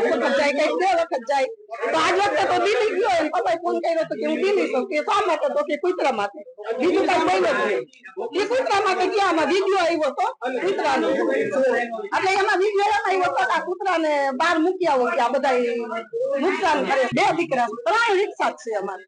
એક વખત જાય, કઈ બે વખત જાય. તો આજ વખતે તો દિલ્હી ગયો એમ પપ્પાએ ફોન કર્યો તો કે હું દિલ્હી છું. કે શા માટે? તો કે કૂતરા માટે. બીજું કઈ બોલ્યો જ નહીં. એ કૂતરા માટે ગયા. આમાં વિડીયો આવ્યો તો કૂતરાનો, એટલે એમાં વિડીયો એમ આવ્યો તો આ કૂતરાને બહાર મૂકી આવો કે આ બધા નુકસાન કરે. બે દીકરા, 3 રિક્ષા છે અમારે.